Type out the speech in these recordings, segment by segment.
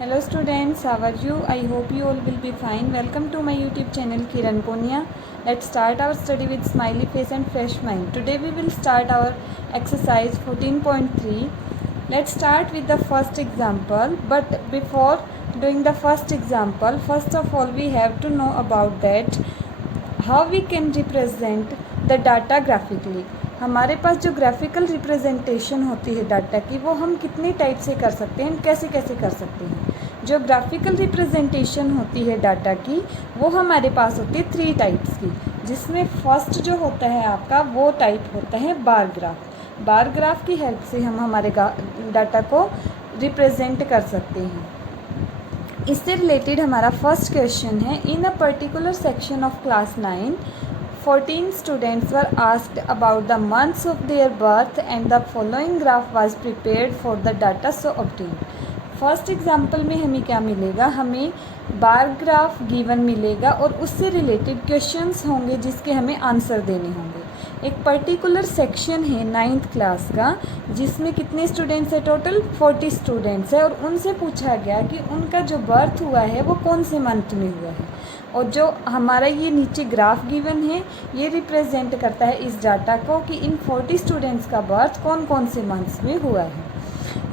Hello students, how are you? I hope you all will be fine. Welcome to my YouTube channel Kiran Ponia. Let's start our study with smiley face and fresh mind. Today we will start our exercise 14.3. Let's start with the first example. But before doing the first example, first of all we have to know about that how we can represent the data graphically. हमारे पास जो graphical representation होती है data की वो हम कितने type से कर सकते हैं, कैसे कैसे कर सकते हैं. जो ग्राफिकल रिप्रेजेंटेशन होती है डाटा की वो हमारे पास होती है 3 टाइप्स की, जिसमें फर्स्ट जो होता है आपका वो टाइप होता है बार ग्राफ. बार ग्राफ की हेल्प से हम हमारे डाटा को रिप्रेजेंट कर सकते हैं. इससे रिलेटेड हमारा फर्स्ट क्वेश्चन है. In a particular section of class 9 14 students were asked about the months of their birth and the following graph was prepared for the data so obtained. First example में हमें क्या मिलेगा, हमें bar graph given मिलेगा और उससे related questions होंगे जिसके हमें आंसर देने होंगे. एक पर्टिकुलर सेक्शन है 9th क्लास का जिसमें कितने स्टूडेंट्स है, टोटल 40 स्टूडेंट्स है, और उनसे पूछा गया कि उनका जो बर्थ हुआ है वो कौन से मंथ में हुआ है. और जो हमारा ये नीचे ग्राफ गिवन है ये रिप्रेजेंट करता है इस डाटा को कि इन 40 स्टूडेंट्स का बर्थ कौन कौन से मंथ्स में हुआ है.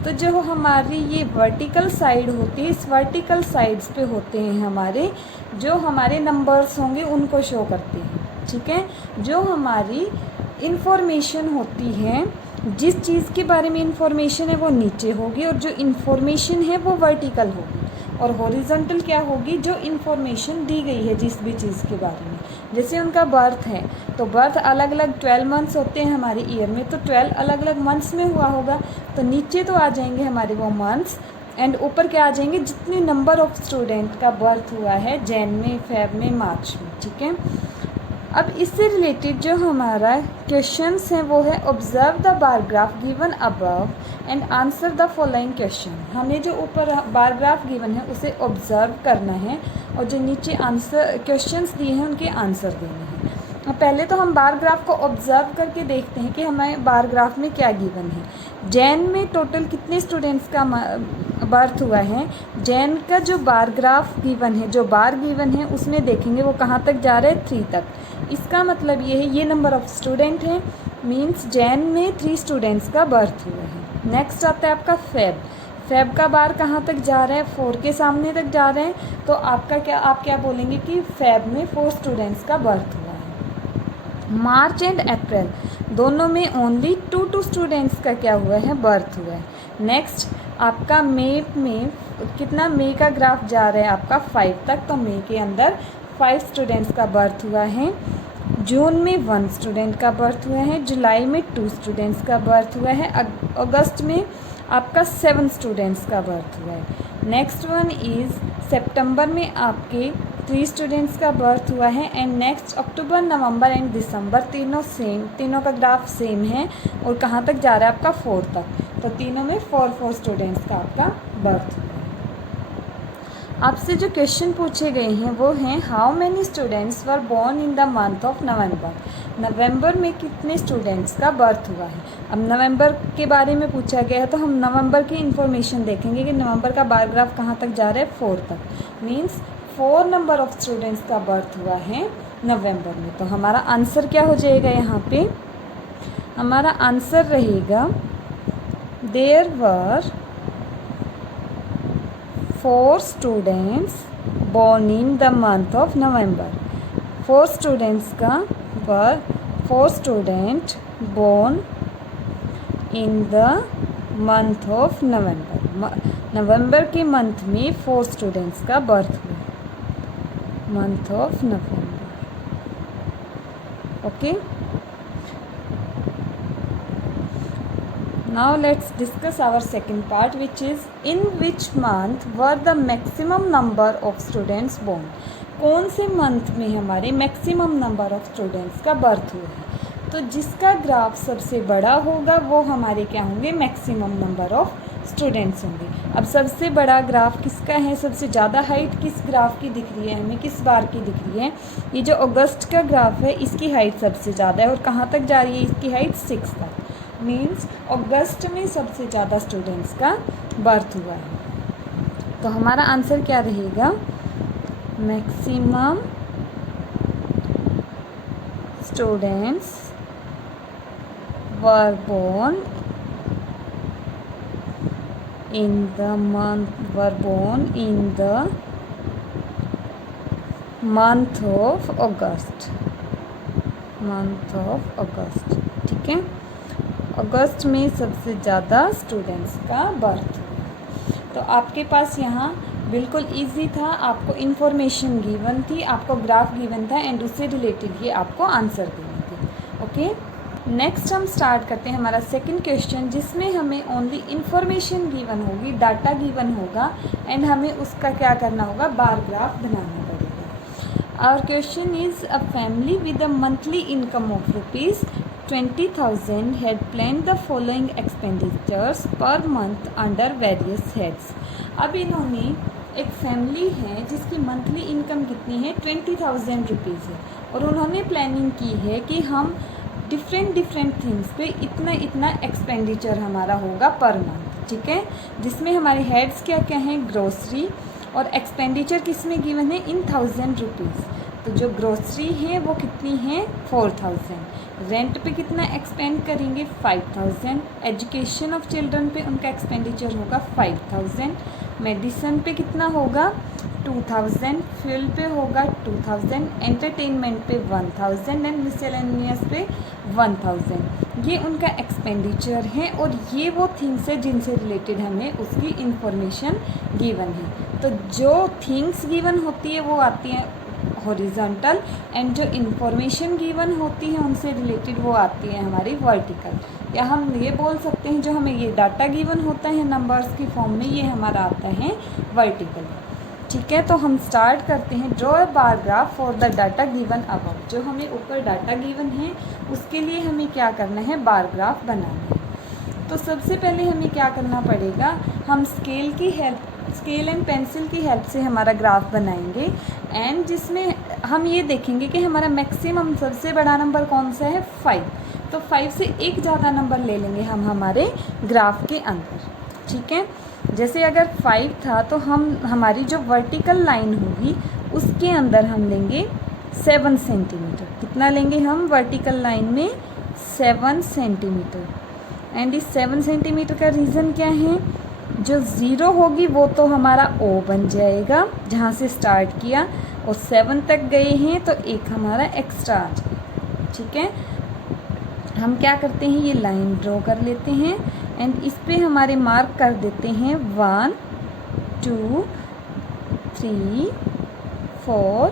तो जो हमारी ये वर्टिकल साइड होती है, इस वर्टिकल साइड्स पे होते हैं हमारे जो हमारे नंबर्स होंगे उनको शो करते हैं. ठीक है, जो हमारी इंफॉर्मेशन होती है, जिस चीज़ के बारे में इंफॉर्मेशन है वो नीचे होगी और जो इंफॉर्मेशन है वो वर्टिकल होगी. और हॉरिजॉन्टल क्या होगी, जो इन्फॉर्मेशन दी गई है जिस भी चीज़ के बारे में. जैसे उनका बर्थ है तो बर्थ अलग अलग 12 मंथ्स होते हैं हमारे ईयर में, तो 12 अलग अलग मंथ्स में हुआ होगा. तो नीचे तो आ जाएंगे हमारे वो मंथ्स एंड ऊपर क्या आ जाएंगे, जितने नंबर ऑफ स्टूडेंट का बर्थ हुआ है जैन में, फेब में, मार्च में. ठीक है, अब इससे रिलेटेड जो हमारा क्वेश्चंस हैं वो है observe the bar graph given above and answer the following question. हमें जो ऊपर बार ग्राफ गिवन है उसे ऑब्जर्व करना है और जो नीचे आंसर क्वेश्चंस दिए हैं उनके आंसर देने हैं. पहले तो हम बार ग्राफ को ऑब्जर्व करके देखते हैं कि हमें बार ग्राफ में क्या गिवन है. जैन में टोटल कितने स्टूडेंट्स का बर्थ हुआ है, जैन का जो बार ग्राफ गिवन है, जो बार गिवन है उसमें देखेंगे वो कहाँ तक जा रहा है, 3 तक. इसका मतलब ये है ये नंबर ऑफ़ स्टूडेंट है, मींस जैन में 3 स्टूडेंट्स का बर्थ हुआ है. नेक्स्ट आता है आपका फेब. फेब का बार कहाँ तक जा रहा है, 4 के सामने तक जा रहे हैं, तो आप क्या बोलेंगे कि फेब में 4 स्टूडेंट्स का बर्थ हुआ है. मार्च एंड अप्रैल दोनों में ओनली 2 स्टूडेंट्स का क्या हुआ है, बर्थ हुआ है. नेक्स्ट आपका मई में कितना, मई का ग्राफ जा रहा है आपका 5 तक, तो मई के अंदर 5 स्टूडेंट्स का बर्थ हुआ है. जून में 1 स्टूडेंट का बर्थ हुआ है. जुलाई में 2 स्टूडेंट्स का बर्थ हुआ है. अगस्त में आपका 7 स्टूडेंट्स का बर्थ हुआ है. नेक्स्ट वन इज़ सितंबर में आपके 3 स्टूडेंट्स का बर्थ हुआ है. And next October, November and December तीनों का ग्राफ सेम है और कहाँ तक जा रहा है आपका 4 तक, तो तीनों में 4 स्टूडेंट्स का आपका बर्थ हुआ है. आपसे जो क्वेश्चन पूछे गए हैं वो हैं how many students were born in the month of November. नवंबर में कितने स्टूडेंट्स का बर्थ हुआ है. अब नवंबर के बारे में पूछा गया है तो हम नवंबर की इंफॉर्मेशन देखेंगे कि नवंबर का बार ग्राफ कहाँ तक जा रहा है, 4 तक, मीन्स 4 नंबर ऑफ स्टूडेंट्स का बर्थ हुआ है नवंबर में. तो हमारा आंसर क्या हो जाएगा, यहाँ पे हमारा आंसर रहेगा there were 4 students born in the month of November. 4 students का 4 student born in the month of November. नवंबर के मंथ में 4 स्टूडेंट्स का बर्थ हुआ, month of November. Okay, now let's discuss our second part, which is in which month were the maximum number of students born. कौन से month में हमारे maximum number of students का बर्थ हुआ है. तो जिसका ग्राफ सबसे बड़ा होगा वो हमारे क्या होंगे, मैक्सिमम नंबर ऑफ स्टूडेंट्स होंगे. अब सबसे बड़ा ग्राफ किसका है, सबसे ज़्यादा हाइट किस ग्राफ की दिख रही है हमें, किस बार की दिख रही है, ये जो अगस्त का ग्राफ है इसकी हाइट सबसे ज़्यादा है और कहाँ तक जा रही है, इसकी हाइट 6 तक, मीन्स अगस्त में सबसे ज़्यादा स्टूडेंट्स का बर्थ हुआ है. तो हमारा आंसर क्या रहेगा, maximum students were born in the month of August, ठीक है। अगस्त में सबसे ज़्यादा स्टूडेंट्स का बर्थ। तो आपके पास यहाँ बिल्कुल इजी था, आपको इन्फॉर्मेशन गिवन थी, आपको ग्राफ गिवन था एंड उससे रिलेटेड ये आपको आंसर देने थे। ओके, नेक्स्ट हम स्टार्ट करते हैं हमारा सेकंड क्वेश्चन, जिसमें हमें ओनली इन्फॉर्मेशन गिवन होगी, डाटा गिवन होगा एंड हमें उसका क्या करना होगा, बार ग्राफ बनाना पड़ेगा। Our question is a family with a monthly income of ₹20,000 had planned the following expenditures per month under various heads। अब इन्होंने एक फैमिली है जिसकी मंथली इनकम कितनी है, 20,000 रुपीज़ है, और उन्होंने प्लानिंग की है कि हम डिफरेंट थिंग्स पे इतना इतना एक्सपेंडिचर हमारा होगा पर मंथ, ठीक है। जिसमें हमारे हेड्स क्या क्या हैं, ग्रोसरी, और एक्सपेंडिचर किस में गिवन है, इन 1000 रुपीज़। तो जो ग्रोसरी है वो कितनी है, 4000। रेंट पे कितना एक्सपेंड करेंगे, 5000। एजुकेशन ऑफ चिल्ड्रन पे उनका एक्सपेंडिचर होगा 5000। मेडिसिन पे कितना होगा, 2000। फ्यूल पे होगा 2000। एंटरटेनमेंट पे 1000 एंड मिसलेनियस पे 1000। ये उनका एक्सपेंडिचर है और ये वो थिंग्स है जिनसे रिलेटेड हमें उसकी इंफॉर्मेशन गिवन है। तो जो थिंग्स गिवन होती है वो आती हैं हॉरिजॉन्टल एंड जो इंफॉर्मेशन गिवन होती है उनसे रिलेटेड वो आती है हमारी वर्टिकल। या हम ये बोल सकते हैं जो हमें ये डाटा गिवन होता है नंबर्स की फॉर्म में, ये हमारा आता है वर्टिकल, ठीक है। तो हम स्टार्ट करते हैं, draw a bar graph for the data given above. जो हमें ऊपर डाटा गिवन है उसके लिए हमें क्या करना है, बार ग्राफ बनाना है। तो सबसे पहले हमें क्या करना पड़ेगा, हम स्केल एंड पेंसिल की हेल्प से हमारा ग्राफ बनाएंगे एंड जिसमें हम ये देखेंगे कि हमारा मैक्सिमम सबसे बड़ा नंबर कौन सा है, 5। तो 5 से एक ज़्यादा नंबर ले लेंगे हम हमारे ग्राफ के अंदर, ठीक है। जैसे अगर 5 था तो हम हमारी जो वर्टिकल लाइन होगी उसके अंदर हम लेंगे 7 सेंटीमीटर। कितना लेंगे हम वर्टिकल लाइन में, 7 सेंटीमीटर। एंड इस 7 सेंटीमीटर का रीज़न क्या है, जो ज़ीरो होगी वो तो हमारा ओ बन जाएगा जहाँ से स्टार्ट किया, और 7 तक गए हैं तो एक हमारा एक्स्ट्रा आ जाएगा, ठीक है। हम क्या करते हैं, ये लाइन ड्रॉ कर लेते हैं एंड इस पे हमारे मार्क कर देते हैं 1 2 3 4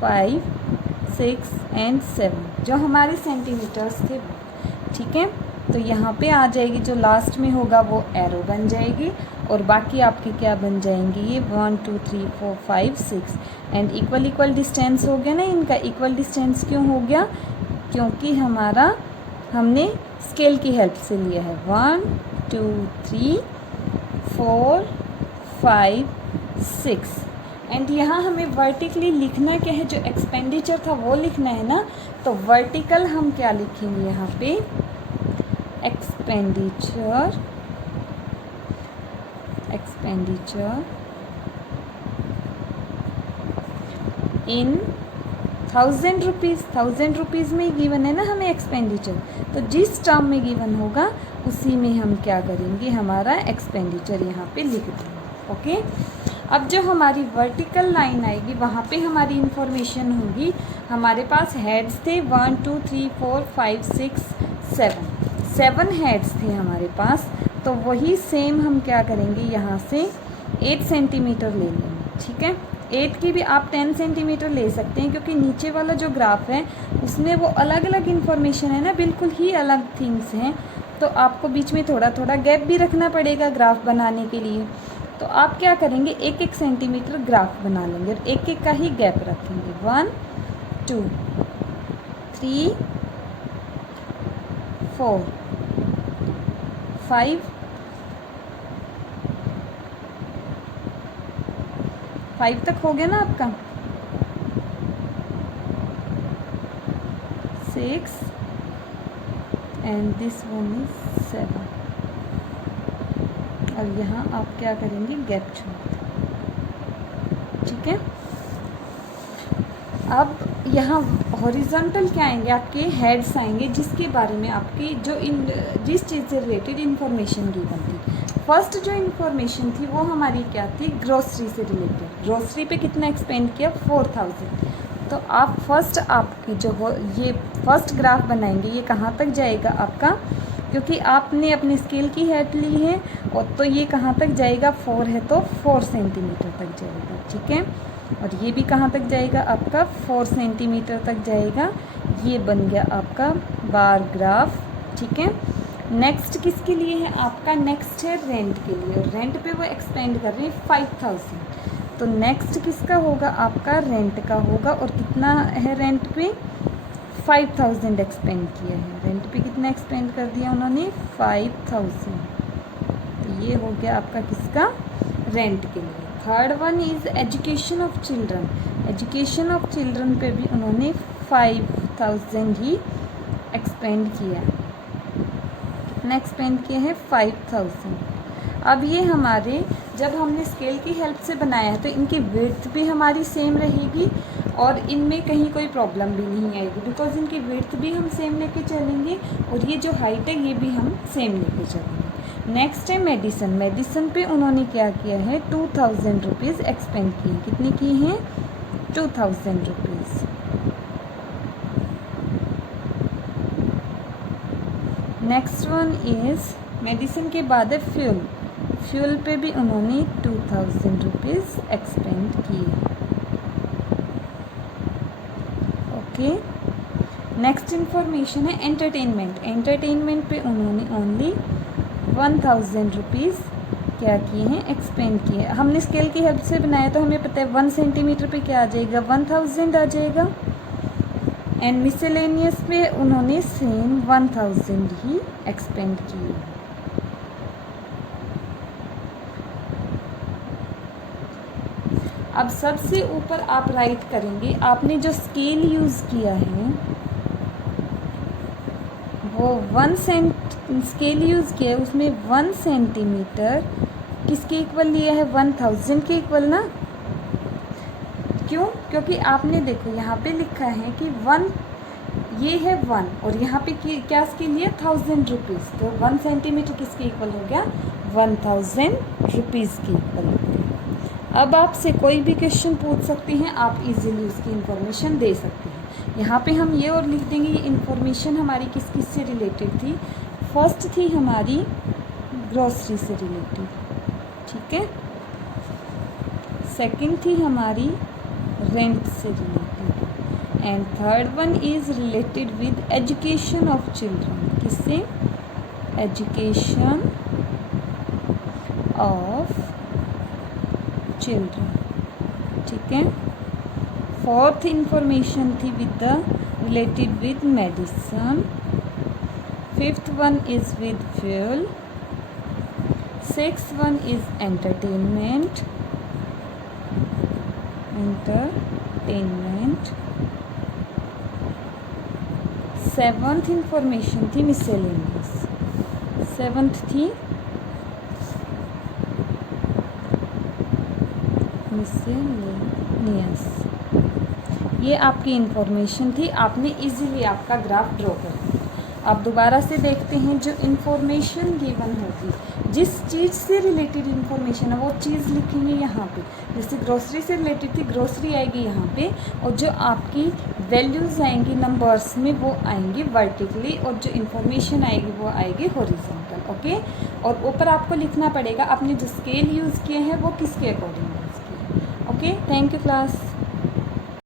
5 6 एंड 7 जो हमारे सेंटीमीटर्स थे, ठीक है। तो यहाँ पे आ जाएगी, जो लास्ट में होगा वो एरो बन जाएगी और बाकी आपके क्या बन जाएंगे, ये 1 2 3 4 5 6 एंड इक्वल डिस्टेंस हो गया ना। इनका इक्वल डिस्टेंस क्यों हो गया, क्योंकि हमने स्केल की हेल्प से लिया है। 1 2 3 4 5 6 एंड यहाँ हमें वर्टिकली लिखना क्या है, जो एक्सपेंडिचर था वो लिखना है ना। तो वर्टिकल हम क्या लिखेंगे यहाँ पे, एक्सपेंडिचर इन 1000 रुपीज़। 1000 रुपीज़ में गिवन है ना हमें एक्सपेंडिचर, तो जिस टर्म में गिवन होगा उसी में हम क्या करेंगे, हमारा एक्सपेंडिचर यहाँ पे लिख देंगे, ओके। अब जो हमारी वर्टिकल लाइन आएगी वहाँ पे हमारी इंफॉर्मेशन होगी। हमारे पास हेड्स थे 1 2 3 4 5 6 7 हेड्स थे हमारे पास। तो वही सेम हम क्या करेंगे, यहाँ से 8 सेंटीमीटर ले लेंगे, ठीक है। 8 की भी आप 10 सेंटीमीटर ले सकते हैं क्योंकि नीचे वाला जो ग्राफ है उसमें वो अलग अलग इन्फॉर्मेशन है ना, बिल्कुल ही अलग थिंग्स हैं। तो आपको बीच में थोड़ा थोड़ा गैप भी रखना पड़ेगा ग्राफ बनाने के लिए। तो आप क्या करेंगे, 1 सेंटीमीटर ग्राफ बना लेंगे और 1 का ही गैप रखेंगे। 1 2 3 4 5 तक हो गया ना आपका, 6 एंड दिस वन इज 7 और यहाँ आप क्या करेंगे, गैप छोड़ ठीक है। अब यहाँ हॉरिजॉन्टल क्या आएंगे, आपके हेड्स आएंगे जिसके बारे में आपकी जिस चीज़ से रिलेटेड इन्फॉर्मेशन गिवन थी। फर्स्ट जो इन्फॉर्मेशन थी वो हमारी क्या थी, ग्रोसरी से रिलेटेड। ग्रोसरी पे कितना एक्सपेंड किया, 4000। तो आप फर्स्ट आपकी जो ये फर्स्ट ग्राफ बनाएंगे, ये कहाँ तक जाएगा आपका, क्योंकि आपने अपनी स्केल की हेड ली है और तो ये कहाँ तक जाएगा, 4 है तो 4 सेंटीमीटर तक जाएगा, ठीक है। और ये भी कहाँ तक जाएगा आपका, 4 सेंटीमीटर तक जाएगा। ये बन गया आपका बार ग्राफ, ठीक है। नेक्स्ट किसके लिए है आपका, नेक्स्ट है रेंट के लिए, और रेंट पे वो एक्सपेंड कर रहे हैं 5000। तो नेक्स्ट किसका होगा आपका, रेंट का होगा। और कितना है रेंट पे, 5000 एक्सपेंड किया है। रेंट पे कितना एक्सपेंड कर दिया उन्होंने, 5000। तो ये हो गया आपका किसका, रेंट के लिए। Third one is education of children. Education of children पे भी उन्होंने 5000 ही एक्सपेंड किया है। कितना एक्सपेंड किया है, 5000। अब ये हमारे जब हमने स्केल की हेल्प से बनाया है तो इनकी विड्थ भी हमारी सेम रहेगी और इनमें कहीं कोई प्रॉब्लम भी नहीं आएगी, बिकॉज इनकी विड्थ भी हम सेम लेके चलेंगे और ये जो हाइट है ये भी हम सेम लेके चलेंगे। नेक्स्ट है मेडिसन। मेडिसन पे उन्होंने क्या किया है, 2000 रुपीज़ एक्सपेंड किए। कितने किए हैं, 2000 rupees. Next one is medicine के बाद है फ्यूल। फ्यूल पे भी उन्होंने 2000 रुपीज़ एक्सपेंड किए। ओके, नेक्स्ट इन्फॉर्मेशन है एंटरटेनमेंट। एंटरटेनमेंट पे उन्होंने ओनली 1000 रुपीज़ क्या किए हैं, एक्सपेंड किए। हमने स्केल की हेल्प से बनाया तो हमें पता है 1 सेंटीमीटर पे क्या आ जाएगा, 1000 आ जाएगा। एंड मिसलेनियस पे उन्होंने सेम 1000 ही एक्सपेंड किए। अब सबसे ऊपर आप राइट करेंगे, आपने जो स्केल यूज़ किया है वो 1 स्केल यूज़ किया है, उसमें 1 सेंटीमीटर किसके इक्वल लिया है, 1000 के इक्वल ना। क्यों, क्योंकि आपने देखो यहाँ पे लिखा है कि 1, ये है 1 और यहाँ पे क्या स्केल लिया, 1000 रुपीज़। तो 1 सेंटीमीटर किसके इक्वल हो गया, 1000 रुपीज़ के इक्वल हो गया। अब आपसे कोई भी क्वेश्चन पूछ सकते हैं, आप इजीली उसकी इन्फॉर्मेशन दे सकते हैं। यहाँ पे हम ये और लिख देंगे, ये इन्फॉर्मेशन हमारी किस किस से रिलेटेड थी। फर्स्ट थी हमारी ग्रोसरी से रिलेटेड, ठीक है। सेकंड थी हमारी रेंट से related and third one is related with education of children. किससे, एजुकेशन ऑफ चिल्ड्रन, ठीक है। फोर्थ इंफॉर्मेशन थी with the related with medicine. Fifth one is with fuel. Sixth one is entertainment. Seventh information थी miscellaneous. Seventh थी miscellaneous. ये आपकी information थी, आपने इजीली आपका ग्राफ ड्रॉ कर दिया। आप दोबारा से देखते हैं, जो इन्फॉर्मेशन गिवन होगी, जिस चीज़ से रिलेटेड इन्फॉर्मेशन है वो चीज़ लिखेंगे यहाँ पे। जैसे ग्रोसरी से रिलेटेड थी, ग्रोसरी आएगी यहाँ पे, और जो आपकी वैल्यूज़ आएंगी नंबर्स में वो आएंगी वर्टिकली, और जो इन्फॉर्मेशन आएगी वो आएगी हॉरिजॉन्टल। ओके, और ऊपर आपको लिखना पड़ेगा आपने जो स्केल यूज़ किए हैं वो किसके अकॉर्डिंग यूज़ किए। Okay, thank you class.